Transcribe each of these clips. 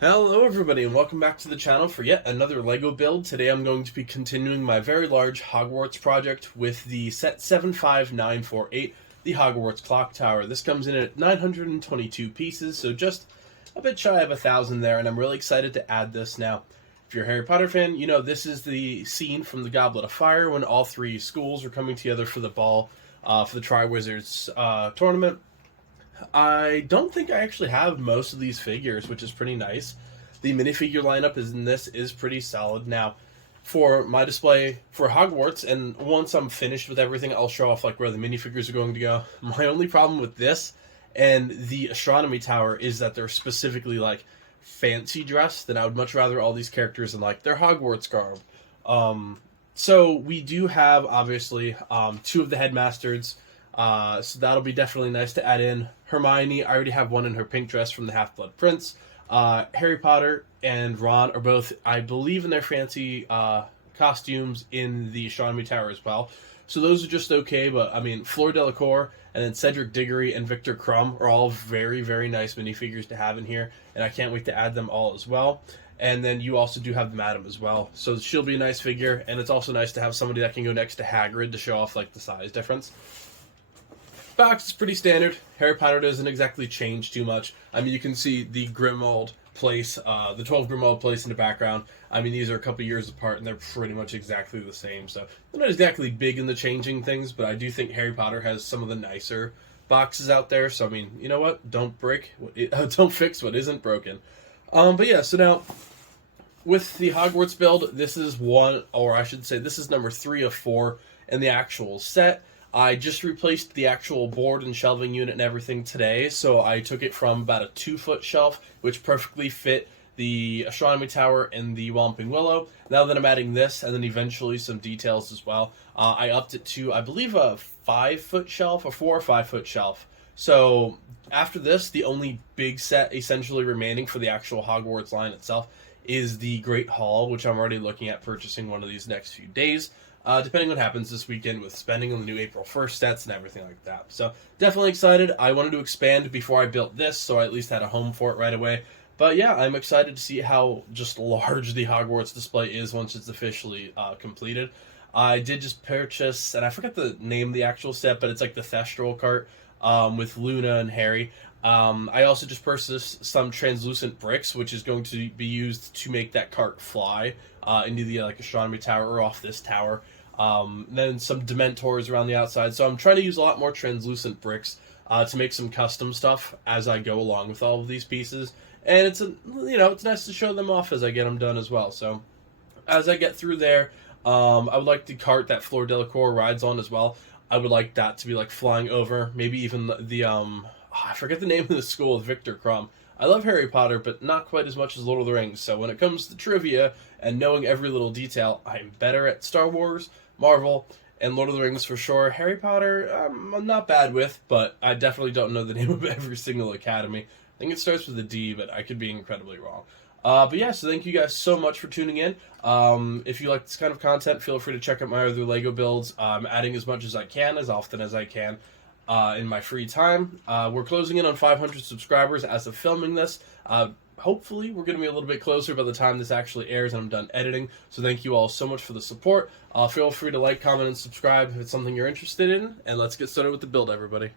Hello everybody and welcome back to the channel for yet another LEGO build. Today I'm going to be continuing my very large Hogwarts project with the set 75948, the Hogwarts Clock Tower. This comes in at 922 pieces, so just a bit shy of 1,000 there, and I'm really excited to add this now. If you're a Harry Potter fan, you know this is the scene from the Goblet of Fire when all three schools are coming together for the ball for the Triwizards tournament. I don't think I actually have most of these figures, which is pretty nice. The minifigure lineup is pretty solid. Now, for my display for Hogwarts, and once I'm finished with everything, I'll show off like where the minifigures are going to go. My only problem with this and the astronomy tower is that they're specifically like fancy dressed, and I would much rather all these characters in like their Hogwarts garb. So we do have obviously two of the headmasters. So that'll be definitely nice to add in. Hermione, I already have one in her pink dress from the Half-Blood Prince. Harry Potter and Ron are both, I believe, in their fancy costumes in the Astronomy Tower as well. So those are just okay, but I mean, Fleur Delacour and then Cedric Diggory and Victor Crumb are all very, very nice minifigures to have in here, and I can't wait to add them all as well. And then you also do have the Madam as well, so she'll be a nice figure, and it's also nice to have somebody that can go next to Hagrid to show off like the size difference. Box is pretty standard. Harry Potter doesn't exactly change too much. I mean, you can see the Grimmauld place, the 12 Grimmauld place in the background. I mean, these are a couple years apart, and they're pretty much exactly the same. So they're not exactly big in the changing things, but I do think Harry Potter has some of the nicer boxes out there. So I mean, you know what? Don't fix what isn't broken. But yeah, so now with the Hogwarts build, this is this is number 3 of 4 in the actual set. I just replaced the actual board and shelving unit and everything today, so I took it from about a 2-foot shelf, which perfectly fit the Astronomy Tower and the Whomping Willow. Now that I'm adding this, and then eventually some details as well, I upped it to, I believe, a 5-foot shelf, a 4 or 5-foot shelf. So after this, the only big set essentially remaining for the actual Hogwarts line itself is the Great Hall, which I'm already looking at purchasing one of these next few days. Depending on what happens this weekend with spending on the new April 1st sets and everything like that. So, definitely excited. I wanted to expand before I built this, so I at least had a home for it right away. But yeah, I'm excited to see how just large the Hogwarts display is once it's officially completed. I did just purchase, and I forget the name of the actual set, but it's like the Thestral cart with Luna and Harry. I also just purchased some translucent bricks, which is going to be used to make that cart fly into the Astronomy Tower or off this tower. Then some Dementors around the outside. So I'm trying to use a lot more translucent bricks to make some custom stuff as I go along with all of these pieces. And it's it's nice to show them off as I get them done as well. So as I get through there, I would like the cart that Fleur Delacour rides on as well. I would like that to be like flying over, maybe even the I forget the name of the school with Victor Crumb. I love Harry Potter, but not quite as much as Lord of the Rings. So when it comes to trivia and knowing every little detail, I'm better at Star Wars, Marvel, and Lord of the Rings for sure. Harry Potter, I'm not bad with, but I definitely don't know the name of every single academy. I think it starts with a D, but I could be incredibly wrong. But yeah, so thank you guys so much for tuning in. If you like this kind of content, feel free to check out my other LEGO builds. I'm adding as much as I can, as often as I can. In my free time. We're closing in on 500 subscribers as of filming this. Hopefully, we're going to be a little bit closer by the time this actually airs and I'm done editing. So thank you all so much for the support. Feel free to like, comment, and subscribe if it's something you're interested in. And let's get started with the build, everybody.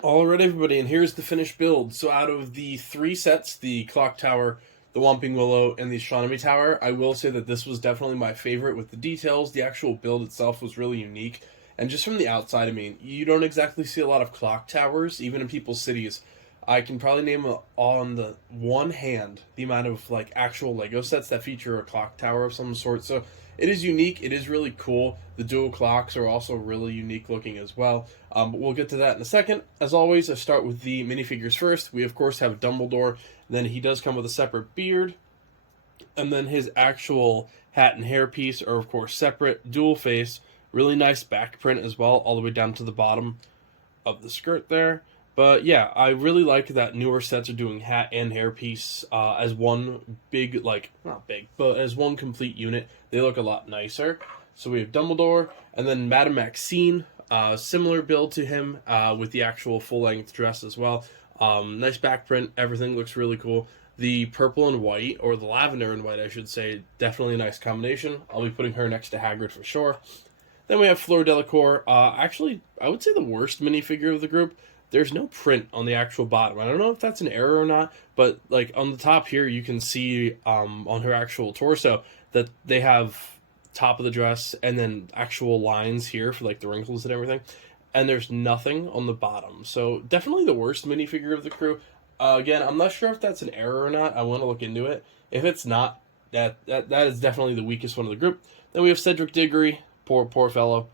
Alright, everybody, and here's the finished build. So out of the 3 sets, the Clock Tower, the Whomping Willow, and the Astronomy Tower, I will say that this was definitely my favorite with the details. The actual build itself was really unique. And just from the outside, I mean, you don't exactly see a lot of clock towers, even in people's cities. I can probably name on the one hand the amount of like actual Lego sets that feature a clock tower of some sort. So it is unique. It is really cool. The dual clocks are also really unique looking as well. But we'll get to that in a second. As always, I start with the minifigures first. We of course have Dumbledore. Then he does come with a separate beard, and then his actual hat and hairpiece are of course separate. Dual face, really nice back print as well, all the way down to the bottom of the skirt there. But yeah, I really like that newer sets are doing hat and hairpiece as one big, like, not big, but as one complete unit. They look a lot nicer. So we have Dumbledore, and then Madame Maxine, similar build to him with the actual full-length dress as well. Nice back print, everything looks really cool. The purple and white, or the lavender and white, I should say, definitely a nice combination. I'll be putting her next to Hagrid for sure. Then we have Fleur Delacour. Actually, I would say the worst minifigure of the group. There's no print on the actual bottom. I don't know if that's an error or not, but like on the top here, you can see on her actual torso that they have top of the dress and then actual lines here for like the wrinkles and everything. And there's nothing on the bottom. So definitely the worst minifigure of the crew. Again, I'm not sure if that's an error or not. I want to look into it. If it's not, that is definitely the weakest one of the group. Then we have Cedric Diggory. Poor fellow.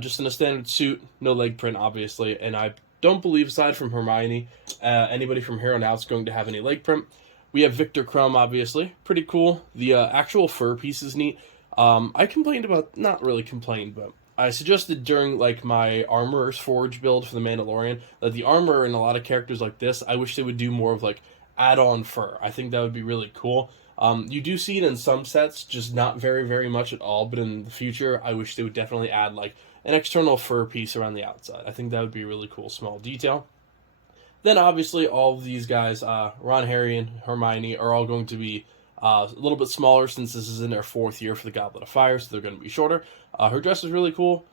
Just in a standard suit, no leg print, obviously, and I don't believe, aside from Hermione, anybody from here on out is going to have any leg print. We have Victor Crumb, obviously. Pretty cool. The actual fur piece is neat. I complained about, not really complained, but I suggested during like my Armorer's Forge build for the Mandalorian that the armor in a lot of characters like this, I wish they would do more of like add-on fur. I think that would be really cool. You do see it in some sets, just not very much at all, but in the future, I wish they would definitely add like an external fur piece around the outside. I think that would be a really cool small detail. Then obviously all of these guys, Ron, Harry, and Hermione, are all going to be a little bit smaller since this is in their 4th year for the Goblet of Fire, so they're going to be shorter. Her dress is really cool.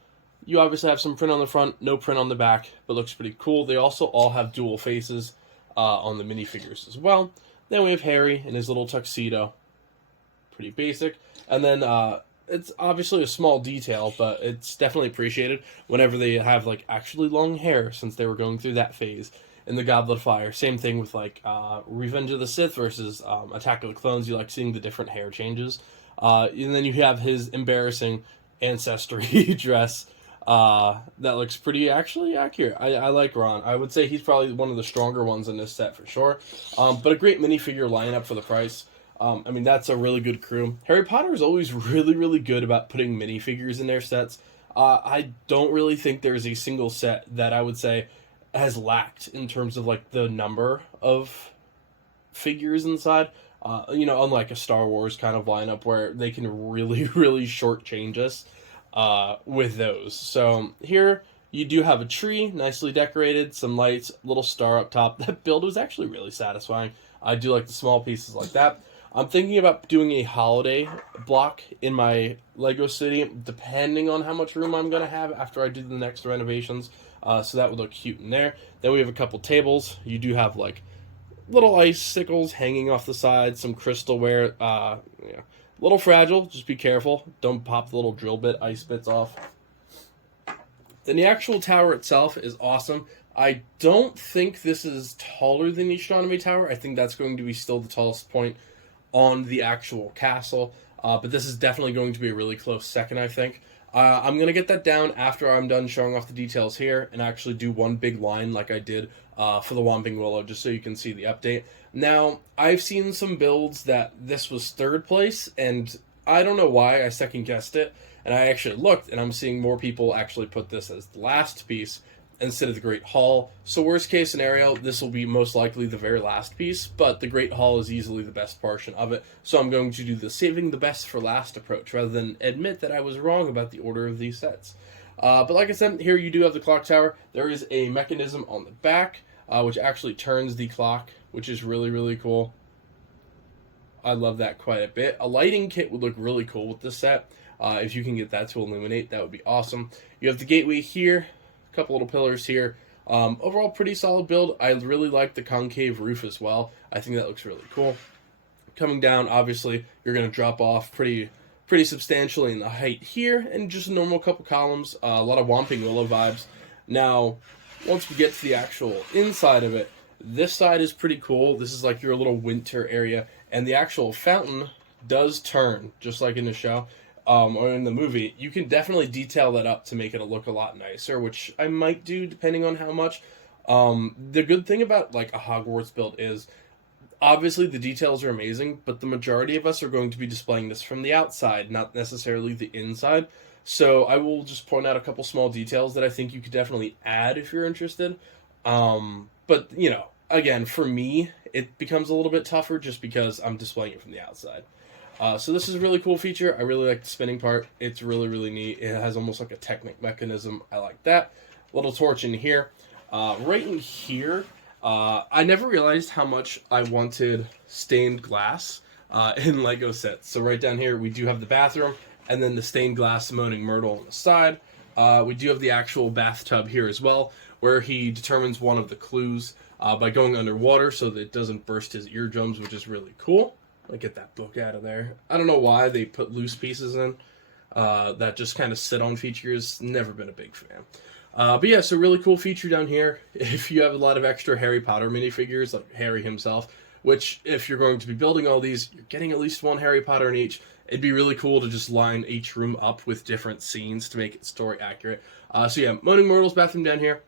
You obviously have some print on the front, no print on the back, but looks pretty cool. They also all have dual faces on the minifigures as well. Then we have Harry in his little tuxedo. Pretty basic. And then it's obviously a small detail, but it's definitely appreciated whenever they have like actually long hair, since they were going through that phase in the Goblet of Fire. Same thing with like Revenge of the Sith versus Attack of the Clones. You like seeing the different hair changes. And then you have his embarrassing ancestry dress. That looks pretty actually accurate. I like Ron. I would say he's probably one of the stronger ones in this set for sure. But a great minifigure lineup for the price. I mean, that's a really good crew. Harry Potter is always really good about putting minifigures in their sets. I don't really think there's a single set that I would say has lacked in terms of like the number of figures inside. Unlike a Star Wars kind of lineup where they can really shortchange us with those. So here you do have a tree, nicely decorated, some lights, little star up top. That build was actually really satisfying. I do like the small pieces like that. I'm thinking about doing a holiday block in my Lego City, depending on how much room I'm going to have after I do the next renovations. So that would look cute in there. Then we have a couple tables. You do have like little icicles hanging off the side, some crystalware. A little fragile, just be careful. Don't pop the little drill bit, ice bits off. Then the actual tower itself is awesome. I don't think this is taller than the Astronomy Tower. I think that's going to be still the tallest point on the actual castle. But this is definitely going to be a really close second, I think. I'm going to get that down after I'm done showing off the details here and actually do one big line like I did for the Whomping Willow, just so you can see the update. Now, I've seen some builds that this was 3rd place, and I don't know why I second-guessed it. And I actually looked, and I'm seeing more people actually put this as the last piece instead of the Great Hall. So worst case scenario, this will be most likely the very last piece, but the Great Hall is easily the best portion of it. So I'm going to do the saving the best for last approach, rather than admit that I was wrong about the order of these sets. But like I said, here you do have the clock tower. There is a mechanism on the back, which actually turns the clock, which is really cool. I love that quite a bit. A lighting kit would look really cool with this set. If you can get that to illuminate, that would be awesome. You have the gateway here, a couple little pillars here. Overall, pretty solid build. I really like the concave roof as well. I think that looks really cool. Coming down, obviously, you're going to drop off pretty substantially in the height here, and just a normal couple columns. A lot of Whomping Willow vibes. Now, once we get to the actual inside of it, this side is pretty cool. This is like your little winter area, and the actual fountain does turn, just like in the show, or in the movie. You can definitely detail that up to make it look a lot nicer, which I might do depending on how much. The good thing about like a Hogwarts build is, obviously the details are amazing, but the majority of us are going to be displaying this from the outside, not necessarily the inside. So I will just point out a couple small details that I think you could definitely add if you're interested. But, you know, again, for me, it becomes a little bit tougher just because I'm displaying it from the outside. So this is a really cool feature. I really like the spinning part. It's really, really neat. It has almost like a Technic mechanism. I like that. Little torch in here. Right in here, I never realized how much I wanted stained glass in Lego sets. So right down here, we do have the bathroom, and then the stained glass Moaning Myrtle on the side. We do have the actual bathtub here as well, where he determines one of the clues by going underwater so that it doesn't burst his eardrums, which is really cool. Let me get that book out of there. I don't know why they put loose pieces in that just kind of sit on features. Never been a big fan. But yeah, so really cool feature down here. If you have a lot of extra Harry Potter minifigures, like Harry himself, which if you're going to be building all these, you're getting at least one Harry Potter in each. It'd be really cool to just line each room up with different scenes to make it story accurate. So yeah, Moaning Myrtle's bathroom down here.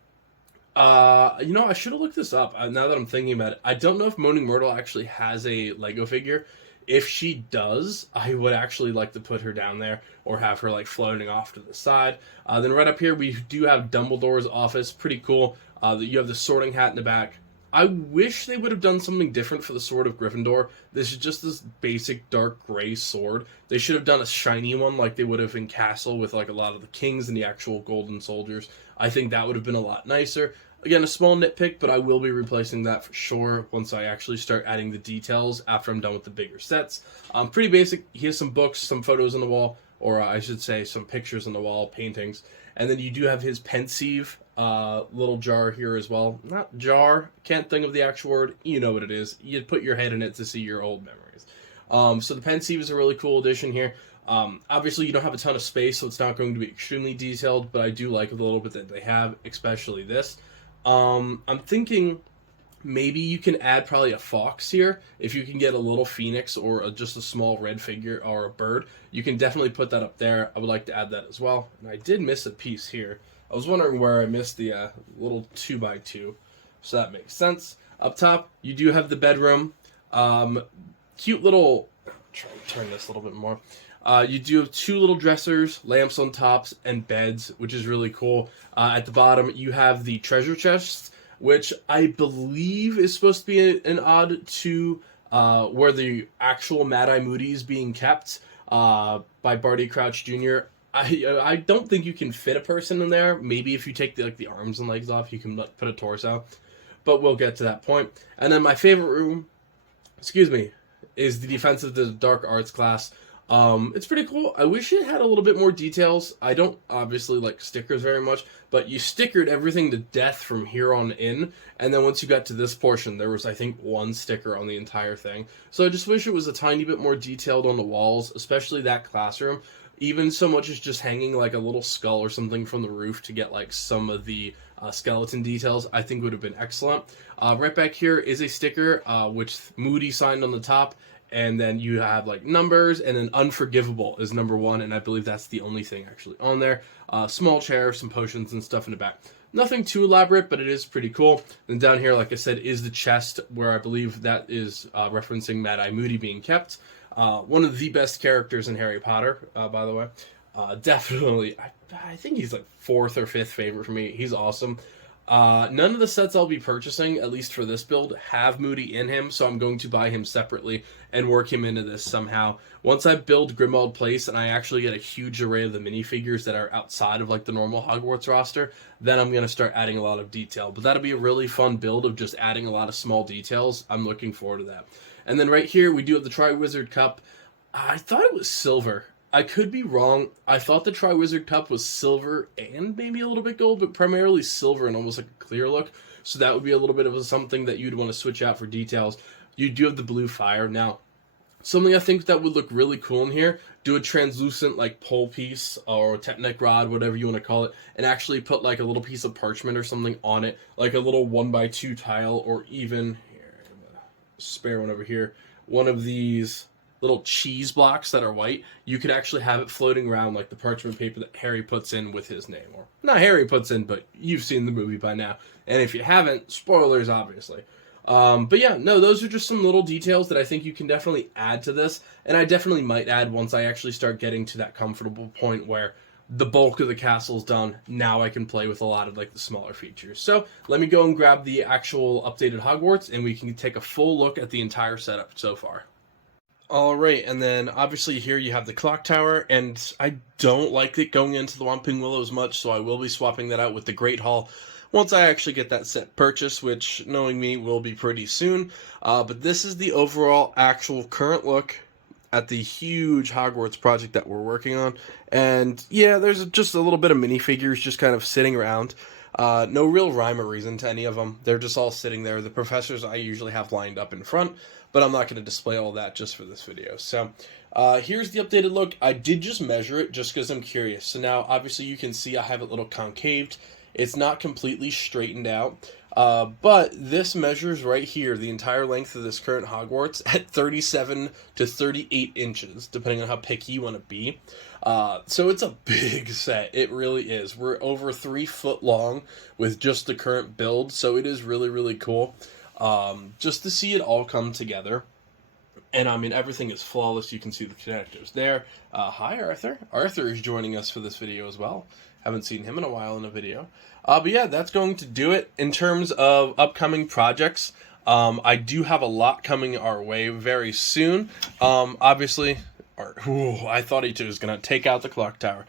You know, I should have looked this up now that I'm thinking about it. I don't know if Moaning Myrtle actually has a Lego figure. If she does, I would actually like to put her down there or have her like floating off to the side. Then right up here, we do have Dumbledore's office. Pretty cool. You have the sorting hat in the back. I wish they would have done something different for the Sword of Gryffindor. This is just this basic dark gray sword. They should have done a shiny one like they would have in Castle with like a lot of the kings and the actual golden soldiers. I think that would have been a lot nicer. Again, a small nitpick, but I will be replacing that for sure once I actually start adding the details after I'm done with the bigger sets. Pretty basic. He has some books, some photos on the wall, or I should say some pictures on the wall, paintings. And then you do have his pensieve little jar here as well. Not jar, can't think of the actual word. You know what it is. You'd put your head in it to see your old memories. So the pensieve is a really cool addition here. Obviously, you don't have a ton of space, so it's not going to be extremely detailed, but I do like the little bit that they have, especially this. I'm thinking maybe you can add probably a fox here. If you can get a little phoenix or just a small red figure or a bird, you can definitely put that up there. I would like to add that as well. And I did miss a piece here. I was wondering where I missed the little 2x2, so that makes sense. Up top, you do have the bedroom. Cute little... Try to turn this a little bit more. You do have two little dressers, lamps on tops, and beds, which is really cool. At the bottom, you have the treasure chests, which I believe is supposed to be an odd to where the actual Mad-Eye Moody is being kept by Barty Crouch Jr. I don't think you can fit a person in there. Maybe if you take the arms and legs off, you can put a torso. But we'll get to that point. And then my favorite room, is the Defensive the Dark Arts class. It's pretty cool. I wish it had a little bit more details. I don't obviously like stickers very much, but you stickered everything to death from here on in, and then once you got to this portion, there was, I think, one sticker on the entire thing. So I just wish it was a tiny bit more detailed on the walls, especially that classroom. Even so much as just hanging like a little skull or something from the roof to get like some of the skeleton details, I think would have been excellent. Right back here is a sticker, which Moody signed on the top. And then you have like numbers, and then Unforgivable is number 1, and I believe that's the only thing actually on there. Small chair, some potions and stuff in the back. Nothing too elaborate, but it is pretty cool. And down here, like I said, is the chest, where I believe that is referencing Mad-Eye Moody being kept. One of the best characters in Harry Potter, by the way. Definitely, I think he's like 4th or 5th favorite for me. He's awesome. None of the sets I'll be purchasing, at least for this build, have Moody in him, so I'm going to buy him separately and work him into this somehow. Once I build Grimmauld Place and I actually get a huge array of the minifigures that are outside of like the normal Hogwarts roster, then I'm going to start adding a lot of detail. But that'll be a really fun build of just adding a lot of small details. I'm looking forward to that. And then right here, we do have the Triwizard Cup. I thought it was silver. I could be wrong. I thought the Triwizard Cup was silver and maybe a little bit gold, but primarily silver and almost like a clear look. So that would be a little bit of something that you'd want to switch out for details. You do have the blue fire. Now, something I think that would look really cool in here, do a translucent like pole piece or Technic rod, whatever you want to call it, and actually put like a little piece of parchment or something on it, like a little 1x2 tile, or even, here, I'm gonna spare one over here, one of these little cheese blocks that are white. You could actually have it floating around like the parchment paper that Harry puts in with his name. Or not Harry puts in, but you've seen the movie by now. And if you haven't, spoilers obviously. But yeah, no, those are just some little details that I think you can definitely add to this, and I definitely might add once I actually start getting to that comfortable point where the bulk of the castle's done. Now I can play with a lot of like the smaller features. So let me go and grab the actual updated Hogwarts, and we can take a full look at the entire setup so far. Alright, and then obviously here you have the clock tower, and I don't like it going into the Whomping Willow as much, so I will be swapping that out with the Great Hall once I actually get that set purchased, which, knowing me, will be pretty soon. But this is the overall actual current look at the huge Hogwarts project that we're working on. And yeah, there's just a little bit of minifigures just kind of sitting around. No real rhyme or reason to any of them. They're just all sitting there. The professors I usually have lined up in front, but I'm not going to display all that just for this video. So here's the updated look. I did just measure it just because I'm curious. So now, obviously, you can see I have it a little concaved. It's not completely straightened out, but this measures right here the entire length of this current Hogwarts at 37 to 38 inches, depending on how picky you want to be. So it's a big set. It really is. We're over 3 foot long with just the current build, so it is really, really cool just to see it all come together. And I mean, everything is flawless. You can see the connectors there. Hi, Arthur. Arthur is joining us for this video as well. Haven't seen him in a while in a video. But yeah, that's going to do it in terms of upcoming projects. I do have a lot coming our way very soon. Obviously, I thought he was going to take out the clock tower.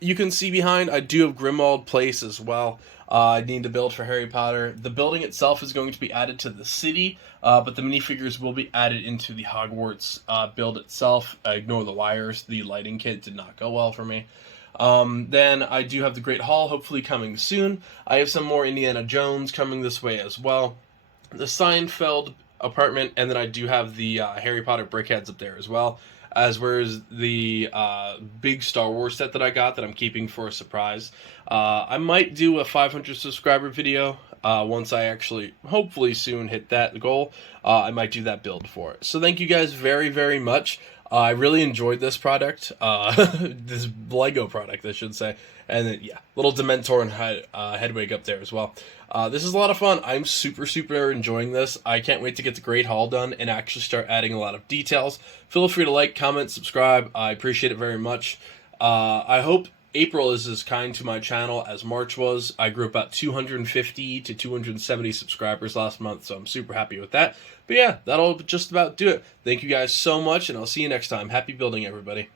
You can see behind, I do have Grimmauld Place as well. I need to build for Harry Potter. The building itself is going to be added to the city, but the minifigures will be added into the Hogwarts build itself. Ignore the wires. The lighting kit did not go well for me. Then I do have the Great Hall hopefully coming soon. I have some more Indiana Jones coming this way as well. The Seinfeld apartment, and then I do have the Harry Potter brickheads up there as well. As well as the big Star Wars set that I got that I'm keeping for a surprise. I might do a 500 subscriber video once I actually, hopefully soon, hit that goal. I might do that build for it. So thank you guys very, very much. I really enjoyed this product, this Lego product, I should say. And then, yeah, little Dementor and Hedwig up there as well. This is a lot of fun. I'm super, super enjoying this. I can't wait to get the Great Hall done and actually start adding a lot of details. Feel free to like, comment, subscribe. I appreciate it very much. I hope April is as kind to my channel as March was. I grew about 250 to 270 subscribers last month, so I'm super happy with that. But yeah, that'll just about do it. Thank you guys so much, and I'll see you next time. Happy building, everybody.